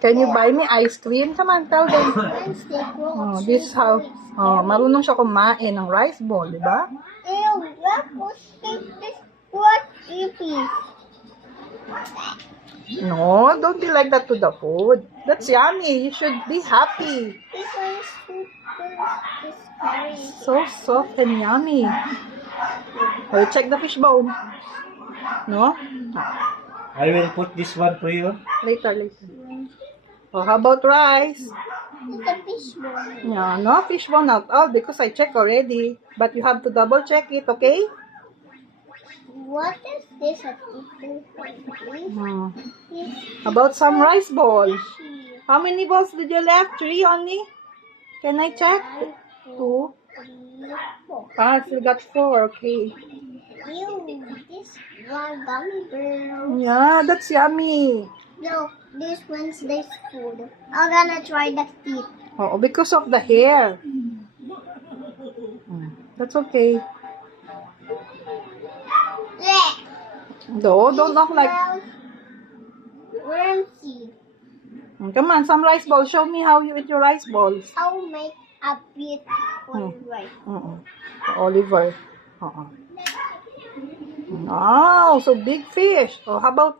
Can you buy me ice cream? Come on, tell them. Wednesday, grow up. This is how, marunong siya kumain ng rice ball, di ba? Ew, let's take this. What is No, don't be like that to the food. That's yummy. You should be happy. This one is super scary. So soft and yummy. Oh, check the fish bone. No? I will put this one for you. Later. Oh, how about rice? It's a fish bone. Yeah, no fish bone at all because I checked already. But you have to double check it, okay? What is this? A different Hmm. About some rice ball. How many balls did you left? 3 only? Can I check? 2. Ah, still got 4. Okay. Ew, this one gummy bear. Yeah, that's yummy. No, this Wednesday's food. I'm gonna try the teeth. Oh, because of the hair. That's okay. Blech. No, don't knock like... Wormseed. Come on, some rice balls. Show me how you eat your rice balls. How make a beautiful rice. Oliver. Oh, so big fish. Oh, how about